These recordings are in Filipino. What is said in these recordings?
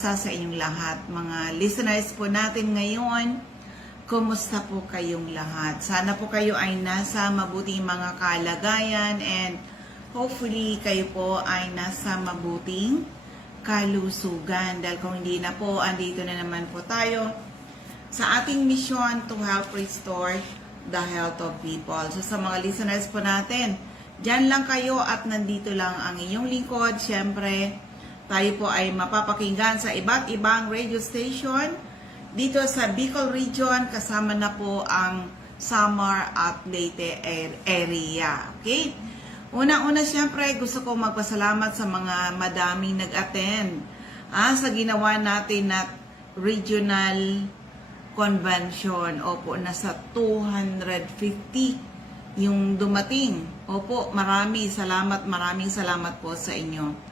Sa inyong lahat, mga listeners po natin ngayon, kumusta po kayong lahat? Sana po kayo ay nasa mabuting mga kalagayan and hopefully kayo po ay nasa mabuting kalusugan. Dahil kung hindi na po, andito na naman po tayo sa ating mission to help restore the health of people. So sa mga listeners po natin, dyan lang kayo at nandito lang ang inyong lingkod. Siyempre, tayo po ay mapapakinggan sa iba't ibang radio station dito sa Bicol Region, kasama na po ang Samar at Leyte area. Okay? Una-una siyempre gusto ko magpasalamat sa mga madaming nag-attend sa ginawa natin na regional convention. Opo, nasa 250 yung dumating. Opo, maraming salamat po sa inyo.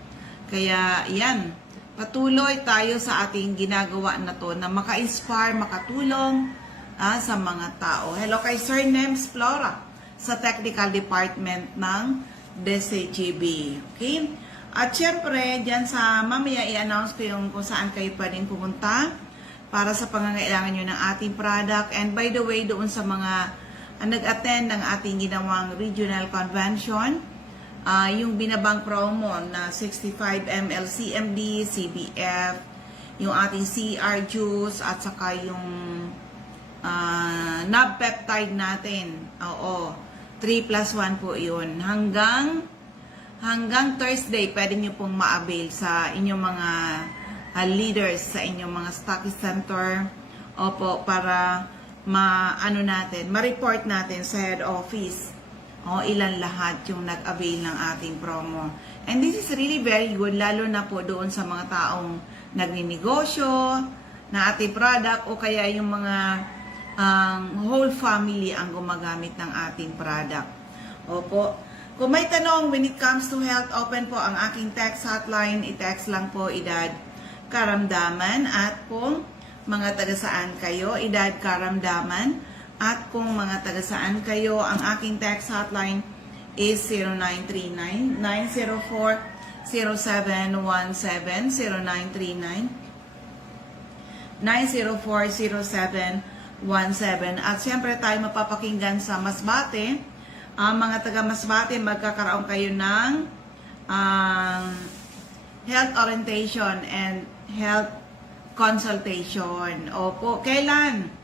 Kaya yan, patuloy tayo sa ating ginagawa na to na maka-inspire, makatulong sa mga tao. Hello kay Sir Nems Flora sa Technical Department ng DCGB. Okay? At syempre, dyan sa mamaya i-announce ko yung kung saan kayo pwedeng pumunta para sa pangangailangan nyo ng ating product. And by the way, doon sa mga nag-attend ng ating ginawang regional convention, yung binabang promo na 65 ml CMD, CBF, yung ating CR juice, at saka yung NAB peptide natin. Oo, 3+1 po yun. Hanggang Thursday, pwede nyo pong ma-avail sa inyong mga leaders, sa inyong mga stockist center. Opo, para ma-report natin sa head office. Ilan lahat yung nag-avail ng ating promo. And this is really very good, lalo na po doon sa mga taong nagninegosyo na ating product o kaya yung mga whole family ang gumagamit ng ating product. Opo. Kung may tanong when it comes to health, open po ang aking text hotline. I-text lang po edad karamdaman, at kung mga taga-saan kayo, edad karamdaman. At kung mga taga-saan kayo, ang aking text hotline is 0939-904-0717, 0939-904-0717. At siyempre tayo mapapakinggan sa Masbate. Ang mga taga-Masbate, magkakaroon kayo ng health orientation and health consultation. Opo, kailan?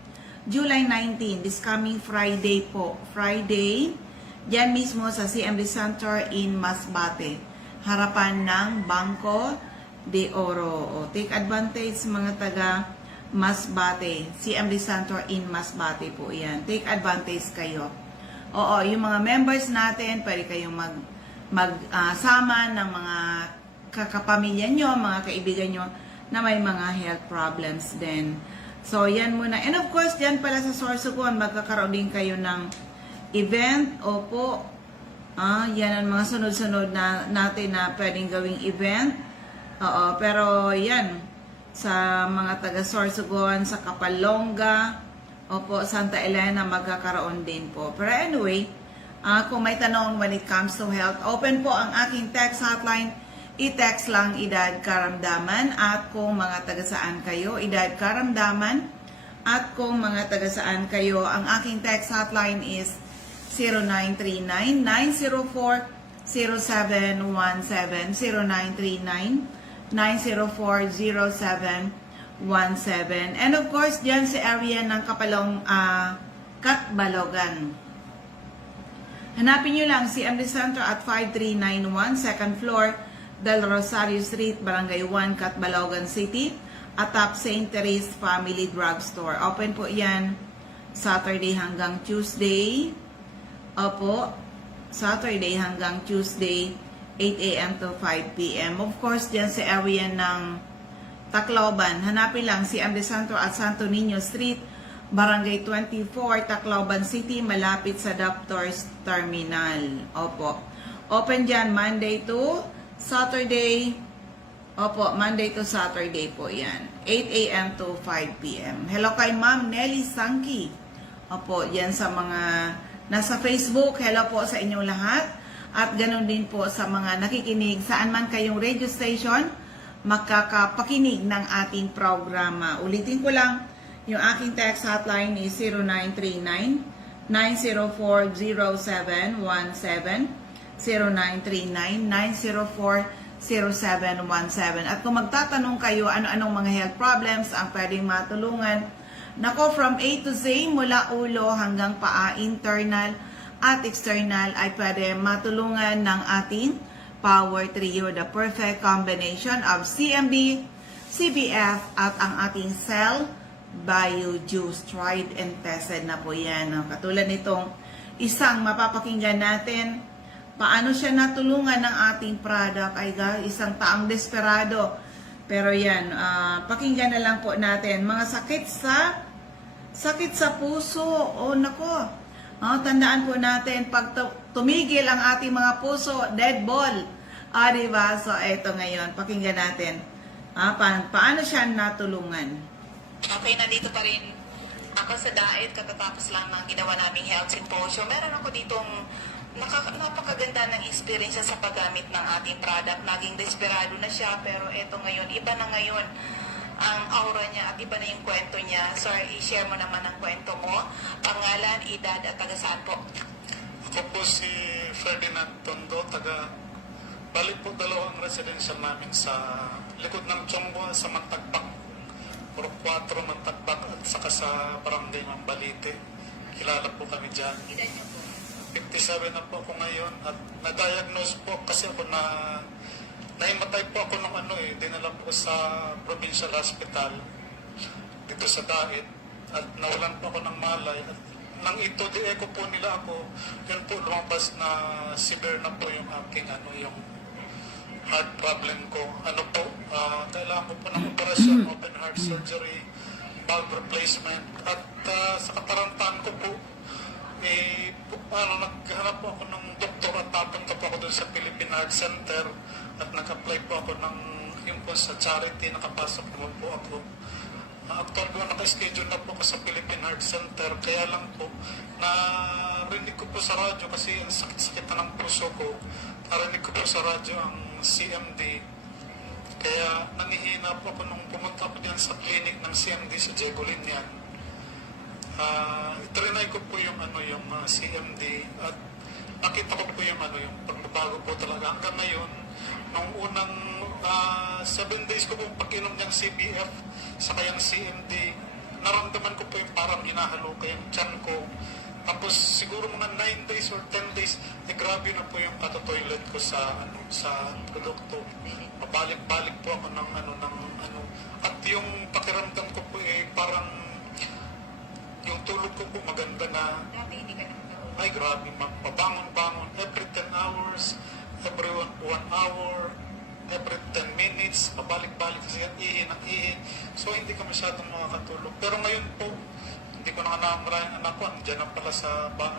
July 19, this coming Friday po. Friday, dyan mismo sa CMD Center in Masbate. Harapan ng Bangko de Oro. Take advantage mga taga Masbate. CMD Center in Masbate po yan. Take advantage kayo. Oo, yung mga members natin, pwede kayong magsama ng mga kakapamilya nyo, mga kaibigan nyo na may mga health problems din. So, yan muna. And of course, dyan pala sa Sorsogon, magkakaroon din kayo ng event. Opo. Yan ang mga sunod-sunod na natin na pwedeng gawing event. Oo, pero yan. Sa mga taga Sorsogon, sa Kapalonga, opo, Santa Elena, magkakaroon din po. Pero anyway, kung may tanong when it comes to health, open po ang aking text hotline. I-text lang edad karamdaman, at kung mga taga-saan kayo, edad karamdaman, at kung mga taga-saan kayo, ang aking text hotline is 0939-904-0717, 0939-904-0717. And of course, dyan sa area ng Katbalogan. Hanapin nyo lang si CMD Center at 5391 second floor, Del Rosario Street, Barangay 1, Katbalogan City, atop St. Therese Family Drugstore. Open po yan Saturday hanggang Tuesday. Opo, Saturday hanggang Tuesday, 8 a.m. to 5 p.m. Of course, dyan sa area ng Tacloban, hanapin lang si CMD Center at Santo Niño Street, Barangay 24, Tacloban City, malapit sa Doctors Terminal. Opo. Open dyan Monday to Saturday. Opo, Monday to Saturday po yan. 8 a.m. to 5 p.m. Hello kay Ma'am Nelly Sangki. Opo, yan sa mga nasa Facebook. Hello po sa inyong lahat. At ganun din po sa mga nakikinig saan man kayong radio station makakapakinig ng ating programa. Ulitin ko lang, yung aking text hotline is 0939-904-0717, 0939-904-0717. At kung magtatanong kayo ano-anong mga health problems ang pwedeng matulungan, nako, from A to Z, mula ulo hanggang paa, internal at external, ay pwede matulungan ng ating Power Trio, the perfect combination of CMD, CBF, at ang ating Cell Bio Juice. Tried and tested na po yan. No? Katulad nitong isang mapapakinggan natin, paano siya natulungan ng ating product, ay isang taong desperado. Pero yan, pakinggan na lang po natin. Mga sakit sa puso, nako. Tandaan po natin, pag tumigil ang ating mga puso, dead ball. Diba? So, eto ngayon, pakinggan natin. Paano siya natulungan? Okay, nandito pa rin ako sa diet. Katatapos lang ng ginawa naming health symposium. Meron ako ditong napakaganda ng experience sa paggamit ng ating product. Naging desperado na siya, pero eto ngayon, iba na ngayon ang aura niya at iba na yung kwento niya. So, i-share mo naman ang kwento mo. Pangalan, edad, at taga saan po? Ako po si Ferdinand Tondo, balik po dalawang residential namin sa likod ng Chongwa, sa Mantagpak, Puro 4 Mantagpak, at saka sa Barangay Mambalite. Kilala po kami dyan. Edad niyo po? 57 na po ako ngayon at na-diagnose po kasi ako naimatay po ako ng dinala po sa provincial hospital dito sa Daet at nawalan po ako ng malay at nang ito di-echo po nila ako, yun po lumabas na severe na po yung aking yung heart problem ko. Kailangan ko po ng operasyon, open heart surgery, valve replacement at sa katarantahan ko po naghanap po ako ng doktor at tapunta po ako doon sa Philippine Heart Center at nag-apply po ako ng yung po sa charity, nakapasok naman po ako. Actual po, naka-schedule na po ako sa Philippine Heart Center, kaya lang po, narinig ko po sa radyo kasi ang sakit-sakit na ng puso ko, narinig ko po sa radyo ang CMD, kaya nangihina po ako nung pumunta po diyan sa clinic ng CMD sa Jegolinian. Itrinay ko po yung CMD at nakita ko po yung pagbabago po talaga hanggang ngayon. Nung unang 7 days ko po pag-inom ng CBF saka yung CMD, naramdaman ko po yung parang hinahalo ko yung tiyan ko. Tapos siguro mga 9 days or 10 days, grabe na po yung katotoilet ko sa produkto. Pabalik-balik po ako ng at yung pakiramdam ko po parang yung tulog ko po maganda na. Dati hindi ka nakatulog. Ay grabe, pabangon-bangon every 10 hours, every 1 hour, every 10 minutes, pabalik-balik kasi ihi ng ihi. So hindi ka masyadong makakatulog. Pero ngayon po, hindi ko nakamaraming anak ko, andyan na pala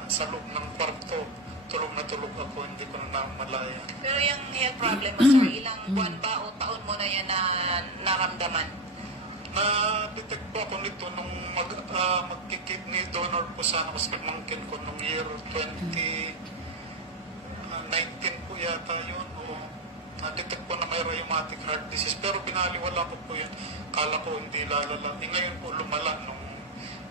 sa loob ng kwarto. Tulog na tulog ako, hindi ko na namalaya. Pero yung health problem mo, sir, ilang buwan ba o taon mo na yan na naramdaman? Na-detect po ako nito nung magkikidney donor po sana ako sa pamangkin ko nung year 2019 po yata yun. O na-detect po na may rheumatic heart disease pero binaliwala ko po yun. Kala ko hindi lalala. Ngayon po lumala nung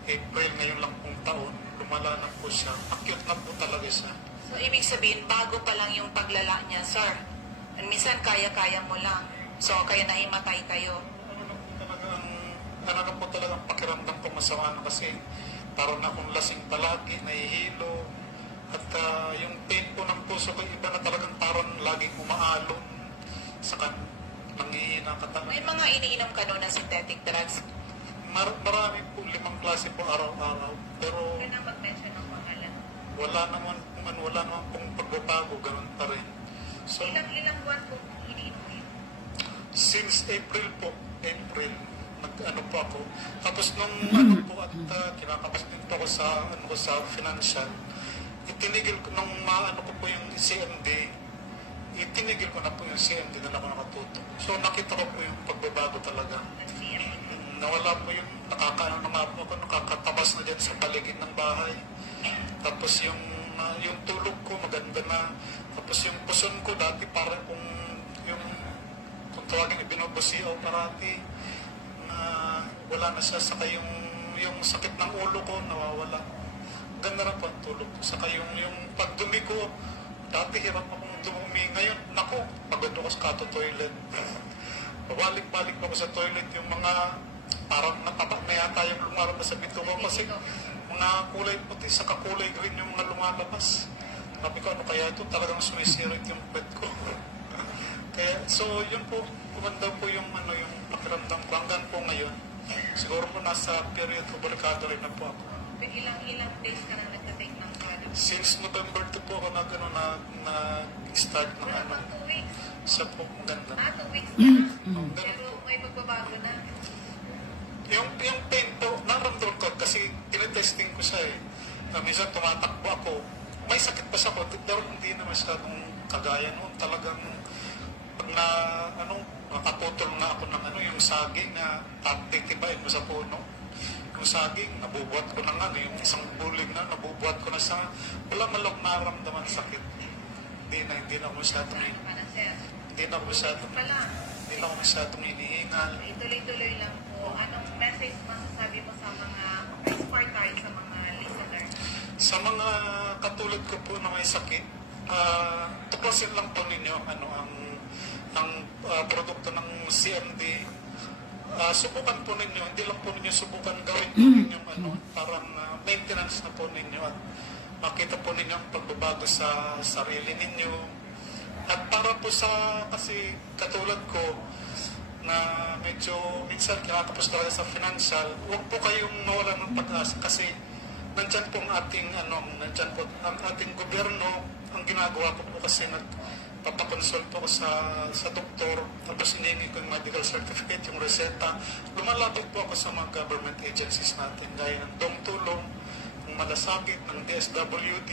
April, ngayon lang pong taon. Lumala na po siya. Acute na po talaga siya. So, ibig sabihin, bago pa lang yung paglala niya, sir. And minsan, kaya-kaya mo lang. So, kaya nahimatay kayo. Ano na po talagang pakiramdam ko masama na kasi parang akong lasing palagi, nahihilo. At yung pain po ng puso ko, iba na talagang parang laging umaalon. Saka nangihina ka talaga. May mga iniinom ka noon na synthetic drugs? Marami po, 5 klase po araw-araw. Pero Kaya nang mag-mention ng pangalan. wala naman pong pagbabago, ganun pa rin. So, Ilang buwan po iniinom yun? since April po, po ako. Tapos nung po at kinakapos din po ako sa financial, itinigil ko nung ko po yung CMD, itinigil ko na po yung CMD na ako nakatuto. So nakita ko po yung pagbabago talaga. Nawala po yung nakakatabas na dyan sa paligid ng bahay. Tapos yung tulog ko maganda na. Tapos yung puson ko dati parang kung tawagin busiaw parati. Wala na siya, saka yung sakit ng ulo ko nawawala. Ganda na po ang tulog ko. Saka yung pagdumi ko, dati hirap akong dumumi. Ngayon, naku, pagod ako sa toilet. Pabalik-balik ako sa toilet, yung mga parang natapak na yata yung lumalabas sa bito ko kasi mga kulay puti, saka kulay green yung mga lumalabas. Sabi ko, ano kaya ito? Talagang sumisirit yung pet ko. Kaya, so yun po, kumanda po yung pakiramdam ko hanggang po ngayon. Siguro po nasa period ko, barikado rin na po ako. Ilang days ka na nagtatake ng product? Since November 2 po ako nag-start ng Wala pang 2 weeks. Sa po, ang ganda. 2 weeks na. Ang ganda Pero po. may magbabago na. Yung pain po, naramdaman ko kasi tinetesting ko siya eh. Minsan tumatakbo ako. May sakit pa siya ko, pero hindi na masyadong kagaya noon. Talagang pag nakaputol na ako ng yung saging na titibayin mo sa puno. Yung saging, nabubuhat ko ng yung isang bulig na, nabubuhat ko na sa, wala malang naramdaman sakit. Hindi na ako masyadong, Para sir. hindi na ako masyadong hinihingal. Ituloy-tuloy lang po. Anong message masasabi mo sa mga Spartans, sa mga listeners? Sa mga katulad ko po na may sakit, tuklasin lang po ninyo ang produkto ng CMD. Subukan po ninyo, hindi lang po ninyo subukan gawin po ninyo parang maintenance na po ninyo at makita po ninyo ang pagbabago sa sarili ninyo. At para po kasi katulad ko na medyo minsan nakakapos talaga sa financial, huwag po kayong mawalan ng pag-asa kasi nandyan po ang ating nandyan po ang ating gobyerno. Ang ginagawa ko po kasi nagpapakonsult po ako sa doktor, tapos inihingi ko yung medical certificate, yung reseta. Lumalapit po ako sa mga government agencies natin gaya ng Dong Tulong, ng Malasakit, ng DSWD.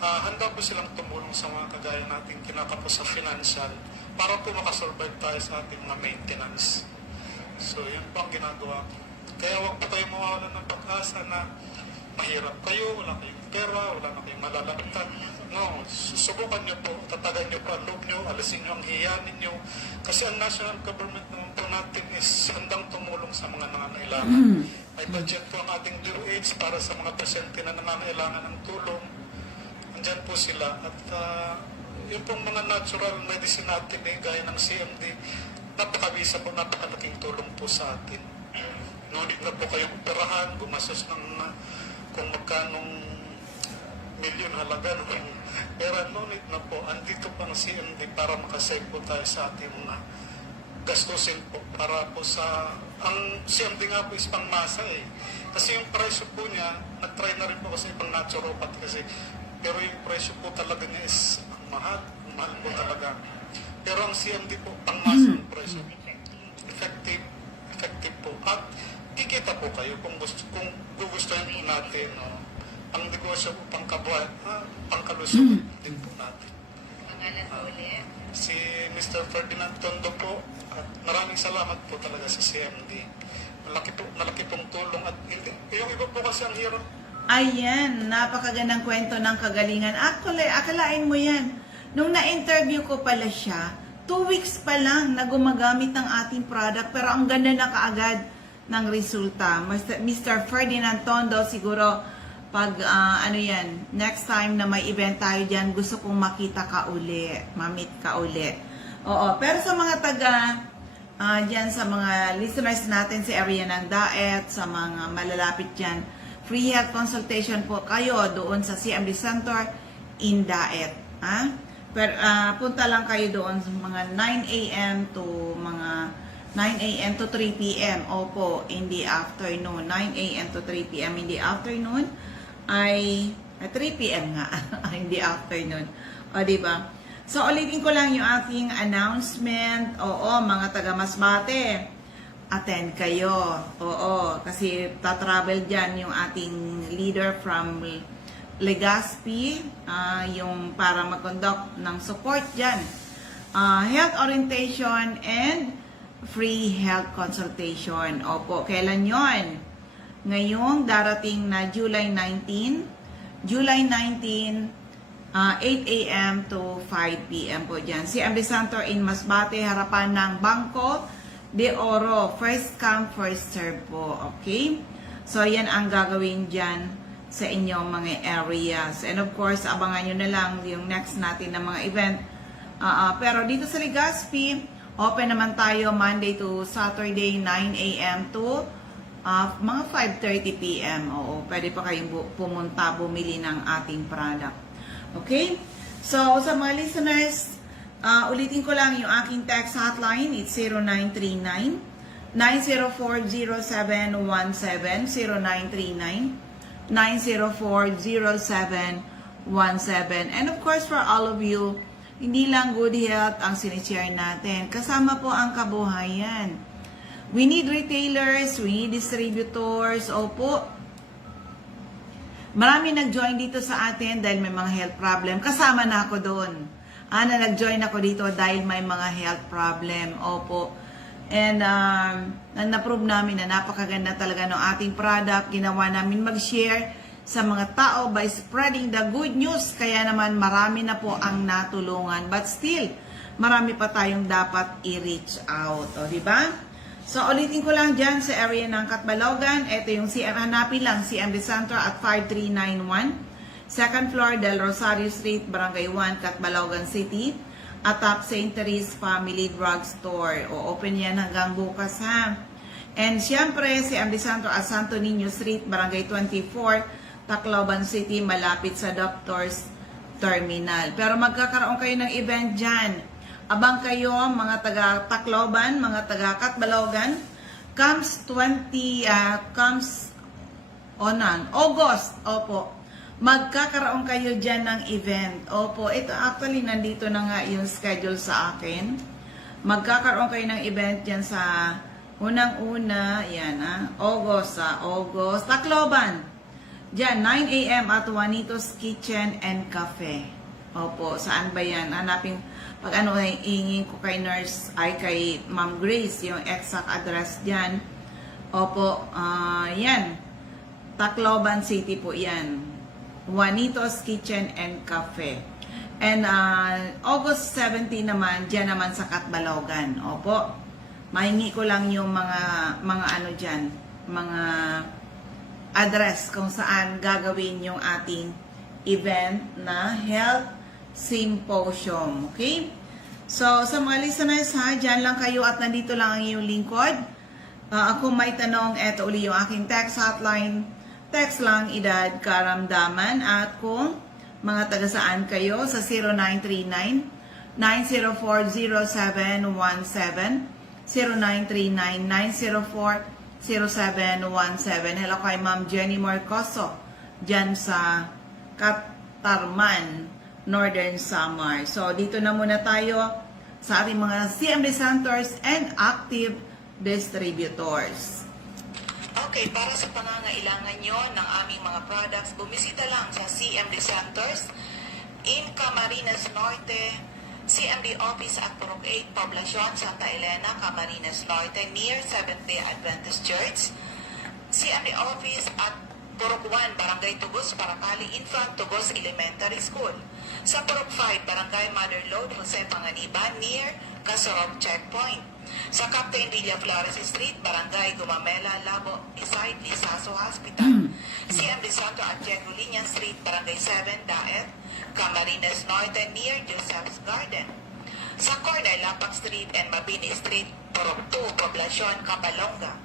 Handa po silang tumulong sa mga kagaya natin kinakapos sa financial para po makasurvive tayo sa ating mga maintenance. So yun po ang ginagawa ko. Kaya huwag po kayo mawawalan ng pag-asa na mahirap kayo, wala kayong pera, wala na kayong malalapitan. No, susubukan nyo po, tatagan nyo po ang loob nyo, alisin nyo ang hiya ninyo. Kasi ang national government naman po natin is handang tumulong sa mga nangangailangan. May budget po ang ating DOH para sa mga pasyente na nangangailangan ng tulong. Andyan po sila. At yung pong mga natural medicine natin, gaya ng CMD, napakabisa po, napakalaking tulong po sa atin. Ngunit na po kayong operahan, gumasos ng kung magkanong milyon halaga ng pera, ngunit na po, andito po ang CMD para makasave po tayo sa ating mga gastusin po para po sa, ang CMD nga po is pangmasa eh. Kasi yung presyo po niya, nag-try na rin po kasi pang naturopath kasi, pero yung presyo po talaga niya is mahal po talaga. Pero ang CMD po, pangmasa ng presyo. Effective po. At kikita po kayo kung gugustuhin po natin ang negosyo po pangkabuhay, pangkalusog din po natin. Pangalan po ulit. Si Mr. Ferdinand Tondo po at maraming salamat po talaga sa CMD. Malaki pong tulong at yung iba po kasi ang hirap. Ayan, napakagandang kwento ng kagalingan. Actually, akalain mo yan. Nung na-interview ko pala siya, 2 weeks pa lang na gumagamit ng ating product, pero ang ganda na kaagad ng resulta. Mr. Ferdinand Tondo, siguro, pag next time na may event tayo dyan, gusto kong makita ka uli, ma-meet ka uli. Oo, pero sa mga dyan sa mga listeners natin sa area ng Daet, sa mga malalapit dyan, free health consultation po kayo doon sa CMD Center in Daet. Pero punta lang kayo doon sa mga 9 a.m. to 3 p.m. Opo, in the afternoon. 9 a.m. to 3 p.m. in the afternoon ay 3 p.m. nga in the afternoon. O, diba? So, ulitin ko lang yung aking announcement. Oo, mga taga Masbate, attend kayo. Oo, kasi tatravel dyan yung ating leader from Legazpi, yung para mag-conduct ng support dyan. Health orientation and free health consultation. Opo, kailan yon? Ngayong darating na July 19, 8 a.m. to 5 p.m. po dyan. CMD Center in Masbate, harapan ng Bangko de Oro. First come, first serve po. Okay? So, yan ang gagawin dyan sa inyong mga areas. And of course, abangan nyo na lang yung next natin na mga event. Pero dito sa Legazpi, open naman tayo Monday to Saturday, 9 a.m. to mga 5:30 p.m. Oo, pwede pa kayong pumunta, bumili ng ating product. Okay? So, sa mga listeners, ulitin ko lang yung aking text hotline. It's 0939-904-0717, 0939-904-0717. And of course, for all of you, hindi lang good health ang sinishare natin. Kasama po ang kabuhayan. We need retailers, we need distributors. Opo. Marami nag-join dito sa atin dahil may mga health problem. Kasama na ako doon. Nag-join ako dito dahil may mga health problem. Opo. And na-prove namin na napakaganda talaga ng ating product. Ginawa namin mag-share sa mga tao by spreading the good news. Kaya naman marami na po ang natulungan. But still, marami pa tayong dapat i-reach out. O, diba? So, ulitin ko lang dyan sa area ng Catbalogan. Ito yung hanapin lang, CMD Center at 5391. Second floor, Del Rosario Street, Barangay 1, Catbalogan City. Atop St. Therese Family Drug Store. O, open yan hanggang bukas ha. And syempre, CMD Center at Santo Niño Street, Barangay 24, Tacloban City, malapit sa Doctors Terminal. Pero magkakaroon kayo ng event dyan. Abang kayo, mga taga Tacloban, mga taga Catbalogan, comes August, opo, magkakaroon kayo dyan ng event. Opo, ito actually nandito na nga yung schedule sa akin. Magkakaroon kayo ng event dyan sa unang-una, yan August, Tacloban. Dyan, 9 a.m. at Juanito's Kitchen and Cafe. Opo, saan ba yan? Hanapin, pag hingin ko kay nurse, ay kay Ma'am Grace, yung exact address dyan. Opo, yan. Tacloban City po yan. Juanito's Kitchen and Cafe. And August 17 naman, dyan naman sa Catbalogan. Opo, mahingi ko lang yung mga dyan, mga address kung saan gagawin yung ating event na health symposium. Okay? So, sa mga listeners ha, dyan lang kayo at nandito lang ang iyong lingkod. Kung may tanong, eto uli yung aking text hotline. Text lang, edad, karamdaman. At kung mga taga saan kayo, sa 0939-904-0717, 0939-904-0717. Hello kay Ma'am Jenny Marcoso, dyan sa Katarman, Northern Samar. So, dito na muna tayo sa ating mga CMD centers and active distributors. Okay, para sa pangangailangan nyo ng aming mga products, bumisita lang sa CMD Centers in Camarines Norte, CMD Office at Purok 8, Poblacion, Santa Elena, Camarines Norte, near Seventh-day Adventist Church, CMD Office at Purok 1, Barangay Tugos, Paracali, in front Tugos Elementary School. Sa Purok 5, Barangay Mother Lode, Jose Panganiban, near Casorog Checkpoint. Sa Captain Villa Flores Street, Barangay Gumamela, Labo, beside Lisaso Hospital. CMD Santo at Diego Liñan Street, Barangay 7, Daet, Camarines Norte, near Joseph's Garden. Sa Corner, Lapak Street and Mabini Street, Purok 2, Poblacion, Capalonga.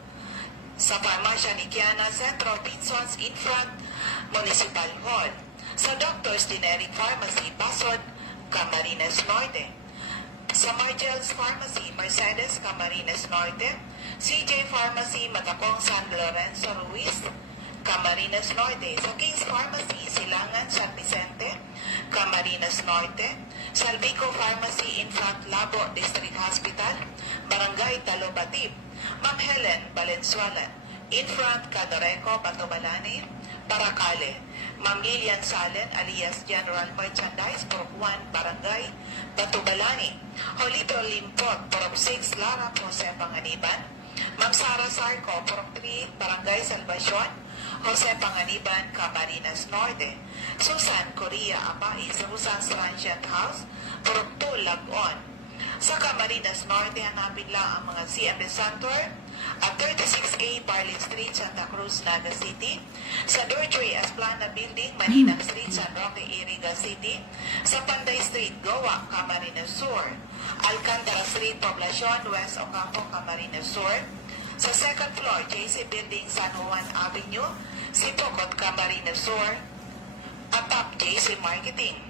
Sa Farmasya ni Kiana, Centro Pinsons, in front Municipal Hall. Sa Doctor's Generic Pharmacy, Basod, Camarines Norte. Sa Margel's Pharmacy, Mercedes, Camarines Norte. CJ Pharmacy, Matacong, San Lorenzo, Ruiz, Camarines Norte. Sa King's Pharmacy, Silangan, San Vicente, Camarines Norte. Sa Albico Pharmacy, in front Labo District Hospital, Barangay Talobatib. Ma'am Helen Valenzuela, in front Cadareco, Batobalani, Paracale. Ma'am Lilian Salen, alias General Merchandise, Purok 1, Barangay Batobalani. Jolito Limpot, Purok 6, Lara, Jose Panganiban. Ma'am Sara Sarco, Purok 3, Barangay Salvacion, Jose Panganiban, Camarines Norte. Susan Correa Abais, Susan's Transient House, Purok 2, Lagon. Sa Camarines Norte, hanapin lang ang mga CMB Center at 36A Barlin Street, Santa Cruz, Naga City. Sa Dorjoy Esplana Building, Maninang Street, San Roque, Iriga City. Sa Panday Street, Goa, Camarines Sur. Alcantara Street, Poblacion, West Ocampo, Camarines Sur. Sa second floor, JC Building, San Juan Avenue, Sipocot, Camarines Sur. Atap, JC Marketing.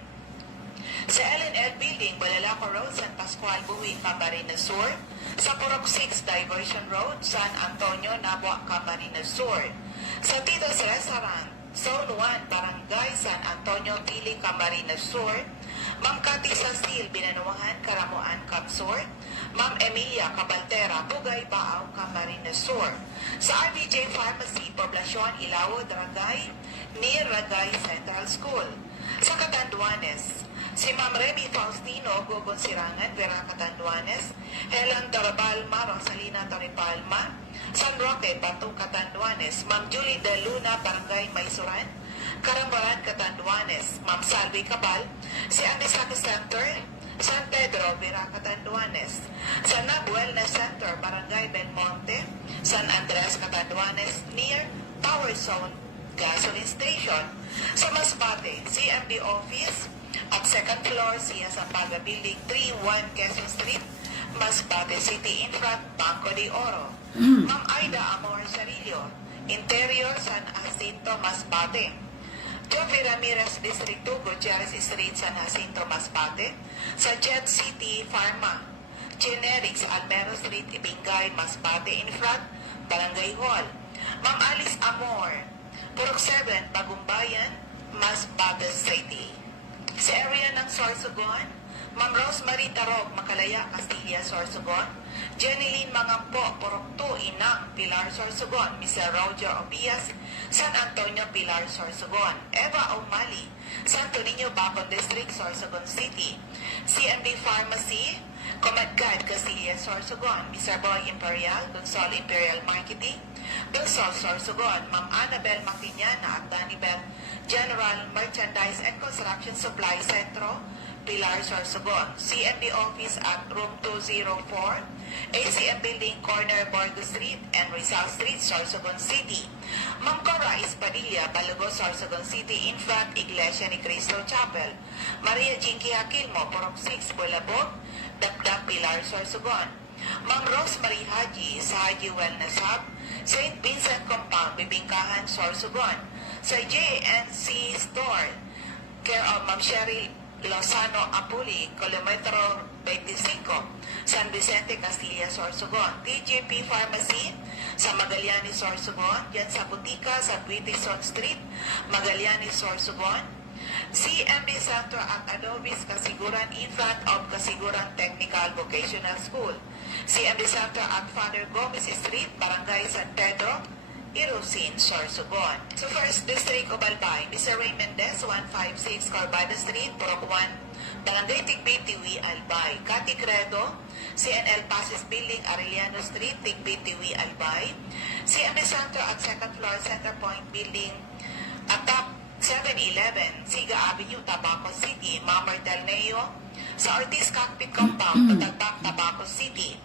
Sa LNL Building, Balalaco Road, San Pascual, Buwi, Camarines Sur. Sa Purok 6 Diversion Road, San Antonio, Nabua, Camarines Sur. Sa Tito's Restaurant, Zone 1, Barangay San Antonio, Pili, Camarines Sur. Ma'am Cathy Sasil, Binanuangan, Karamuan, Capsur. Ma'am Emilia Cabaltera, Bugay, Baaw, Camarines Sur. Sa RBJ Pharmacy, Poblacion, Ilawod, Ragay, near Ragay Central School. Sa Catanduanes, si Ma'am Remy Faustino, Gobon Sirangan, Vera Catanduanes, Helen Torbalma, Rosalina Toripalma, San Roque, Batong Catanduanes, Ma'am Julie De Luna, Barangay Maysuran, Karambaran, Catanduanes, Ma'am Salvi Cabal, si Anisaki Center, San Pedro, Vera Catanduanes, sa NAB Wellness Center, Barangay Belmonte, San Andres, Catanduanes, near Power Zone Gasoline Station. Sa Masbate, CMD Office, at second floor, Sia Sampaga Building, 31 Quezon Street, Masbate City, in front, Banco de Oro. Ma'am Aida Amor Sarillo, Interior, San Jacinto, Masbate. Joffrey Ramirez, District 2, Gutierrez Street, San Jacinto, Masbate. Sa Jet City Pharma, Generics, Almero Street, Ibingay, Masbate, in front, Barangay Hall. Ma'am Alice Amor, Purok 7, Bagumbayan, Masbate City. Sa area ng Sorsogon, Ma'am Rosemary Tarog, Makalaya, Castilla, Sorsogon. Jeneline Mangampo, Purok 2, Inang, Pilar, Sorsogon. Mr. Roger Obias, San Antonio, Pilar, Sorsogon. Eva Umali, Santo Niño, Bacon District, Sorsogon City. CMB Pharmacy, Comadgad, Castilla, Sorsogon. Mr. Boy Imperial, Donsol Imperial Marketing, Donsol, Sorsogon. Ma'am Annabel Maquiñana at Danibel General Merchandise and Construction Supply Centro, Pilar, Sorsogon. CMB Office at Room 204, ACM Building, Corner, Borgo Street and Rizal Street, Sorsogon City. Ma'am Cora Espadilla, Balogo, Sorsogon City, in front, Iglesia ni Cristo Chapel. Maria Jinky Aquilmo, Purok 6, Bulabog, Dapdap, Pilar, Sorsogon. Ma'am Rosemary Haji, sa Haji Wellness Hub, St. Vincent Compound, Bibingkahan, Sorsogon. Sa JNC Store, care of Ma'am Cheryl Lozano Apuli, Kilometro 25, San Vicente, Castilla, Sorsogon. TGP Pharmacy, sa Magallanes, Sorsogon. Yan sa Butika, sa Buitison Street, Magallanes, Sorsogon. CMB Center at Adobis, Kasiguran, in front of Kasiguran Technical Vocational School. CMB Center at Father Gomez Street, Barangay San Pedro, Irusin, Sorsogon. So first District of Albay, Mr. Ray Mendez, 156 Corbada Street, Purok 1, Barangay Tigbi, Tiwi, Albay. Cathy Credo, CNL Passes Building, Arellano Street, Tigbi, Tiwi, Albay. CMB Center at second floor, Center Point Building, Atap 711, Siga Avenue, Tabaco City. Mamar Del Neo, sa Ortiz Cockpit Compound, Tatabak, Tabaco City.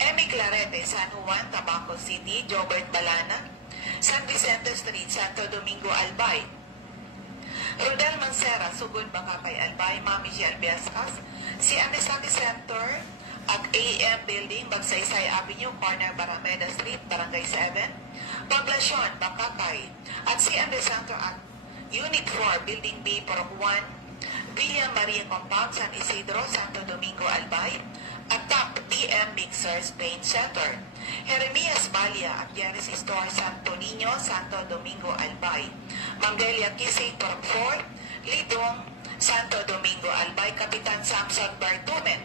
Emi Clarete, San Juan, Tabaco City. Jobert Balana, San Vicente Street, Santo Domingo, Albay. Rodel Mancera, Sugod, Bacapay, Albay. Mami Gian Biascas, si Anisaki Center at AM Building, Bagsaysay Avenue, Corner, Barameda Street, Barangay 7. Poblacion, Bacapay. At si Center at Unit 4, Building B, Purok 1, Villa Maria Compound, San Isidro, Santo Domingo, Albay. At Top DM Mixers Paint Center, Jeremias Balia at Genesis Store, Santo Niño, Santo Domingo, Albay. Mangelia Kisig, Purok 4, Lidong, Santo Domingo, Albay. Kapitan Samson Bartumen,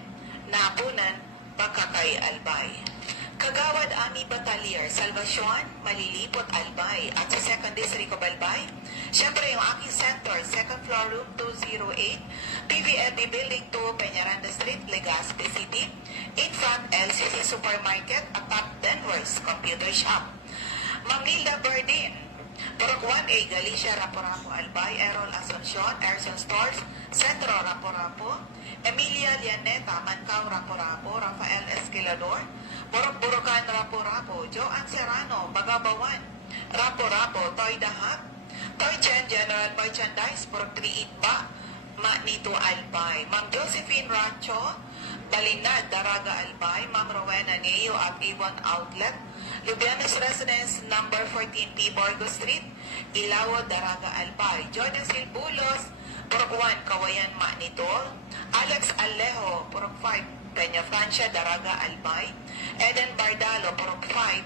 Napunan, Bacacay, Albay. Kagawad Ami Batalier, Salvacion, Malilipot, Albay. At sa 2nd District of Albay, siyempre yung aking center, 2nd floor, room 208, PVLD Building 2, Peñaranda Street, Legazpi City. In front, LCC Supermarket at Top Denver's Computer Shop. Ma'am Nilda Berdin, Purok 1A, Galicia, Rapo-Rapo, Albay, Errol, Asuncion, Erson Stores, Centro, Rapo-Rapo, Emilia, Lianeta, Mancao, Rapo-Rapo, Rafael Esquilador, Purok Borocan, Rapo-Rapo, Joan Serrano, Bagabawan, Rapo-Rapo, Toy Dahak, Toy Chen, General Merchandise, Purok 3 Itba, Manito, Albay, Ma'am Josephine Rancho, Balinad, Daraga, Albay, Ma'am Rowena Neo at Avon Outlet, Lubianos Residence, number 14P, Borgo Street, Ilawo, Daraga, Albay, Jordan Silbulos, Purok 1, Kawayan, Manitol, Alex Alejo, Purok 5, Peña Francia, Daraga, Albay, Eden Bardalo, Purok 5,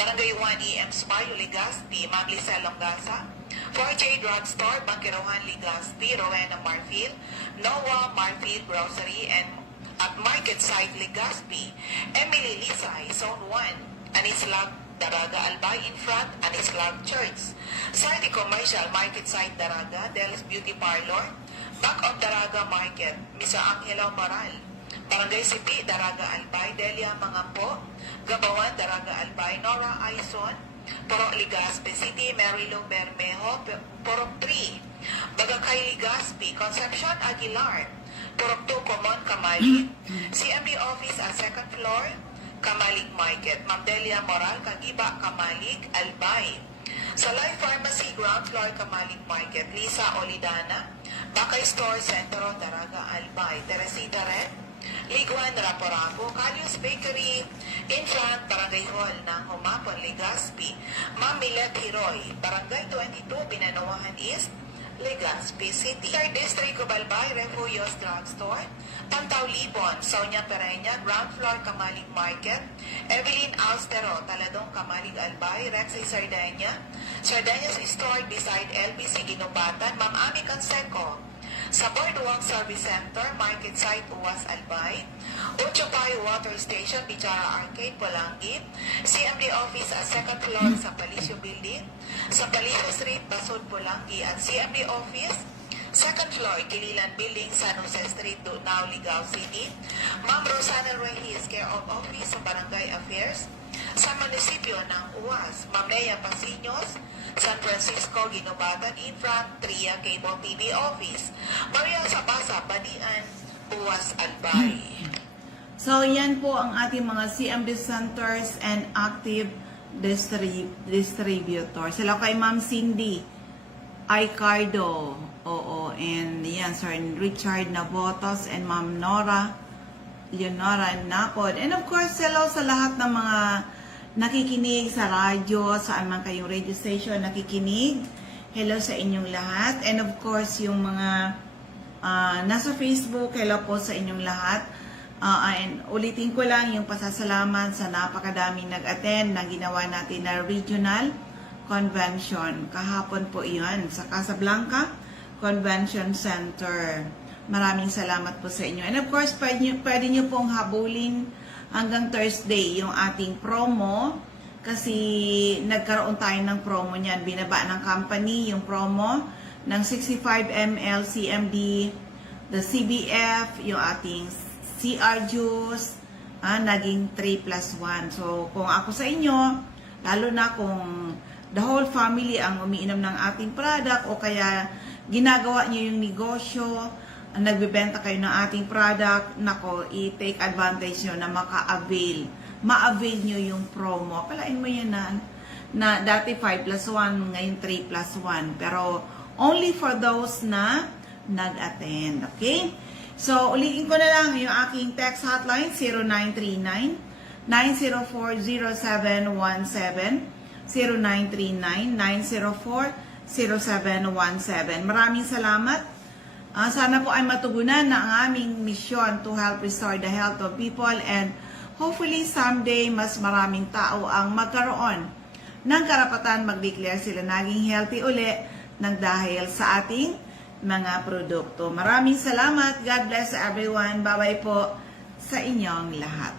Barangay 1 EM Spayo, Legazpi, Ma'am Lisa Longasa, 4J Drugstore, Bankirohan, Legazpi, Rowena Marfield, Noah Marfield Grocery, and at Market Site, Legazpi, Emily Lisay, Zone 1, Anislag, Daraga, Albay, in front, Anislag Church, Site Commercial, Market Site, Daraga, Del's Beauty Parlor, back of Daraga Market, Misa Angelo Moral, Barangay Sipi, Daraga, Albay, Delia Mangapo, Gabawan, Daraga, Albay, Nora Aison, Purok Legazpi City, Marilo Bermejo, Purok 3, Bagakay Legazpi, Concepcion Aguilar, Purok 2, Common, Kamalig, CMD Office at second floor, Kamalig Market, Ma'am Delia Moral, Kagiba, Kamalig, Albay. Sa Life Pharmacy, ground floor, Kamalig Market, Lisa Olidana, Bakay Store, Centro, Daraga, Albay, Teresita Red, Liguan, Rapo-Rapo, Calius Bakery, in front, Barangay Hall ng Humapon, Legazpi, Ma'am Milet Hiroy, Barangay 22, Binanawahan East, Legazpi City. 3rd District, Gubalbay, Refuyos Drugstore, Pantaw Libon, Sonia Pereña, ground floor, Kamalig Market, Evelyn Austero, Taladong, Kamalig Albay, Rexay Sardenya, Sardenyas Store beside LBC Ginubatan, Ma'am Ami Canseco, sa Boardwalk Service Center, Market Site, Uwas Albay, Uchopayo Water Station, Bichara Arcade, Pulangi, CMD Office at second floor sa Palisyo Building, sa Palisyo Street, Basod, Pulangi, at CMD Office, second floor, Kililan Building, San Jose Street, Dunao, Ligao City, Ma'am Rosana Reyes, Care of Office sa Barangay Affairs, sa munisipyo ng Uwas, Ma'am Nea Pasinos, San Francisco, Ginubatan, in front, Tria Cable TV Office, Maria Sabasa, Badian, Uwas, Albay. So, yan po ang ating mga CMD centers and active distributors. Hello kay Ma'am Cindy Icardo. Oo, and yan, Sir Richard Navotos and Ma'am Nora Leonora Napod. And of course, hello sa lahat ng mga nakikinig sa radyo, saan man kayong radio station nakikinig. Hello sa inyong lahat. And of course, yung mga nasa Facebook, hello po sa inyong lahat. And ulitin ko lang yung pasasalamat sa napakadaming nag-attend na ginawa natin na regional convention. Kahapon po iyon sa Casablanca Convention Center. Maraming salamat po sa inyo. And of course, pwede nyo pong habulin hanggang Thursday yung ating promo kasi nagkaroon tayo ng promo niyan. Binaba ng company yung promo ng 65 ml CMD, the CBF, yung ating CR juice, naging 3+1. So, kung ako sa inyo, lalo na kung the whole family ang umiinom ng ating product o kaya ginagawa nyo yung negosyo, nagbebenta kayo ng ating product, nako, i-take advantage nyo na maka-avail. Ma-avail nyo yung promo. Palain mo yan na dati 5+1, ngayon 3+1. Pero, only for those na nag-attend. Okay? So, ulitin ko na lang yung aking text hotline, 0939-904-0717, 0939-904-0717. Maraming salamat. Sana po ay matugunan na ang aming misyon to help restore the health of people and hopefully someday mas maraming tao ang magkaroon ng karapatan mag-declare sila naging healthy uli ng dahil sa ating mga produkto. Maraming salamat. God bless everyone. Bye-bye po sa inyong lahat.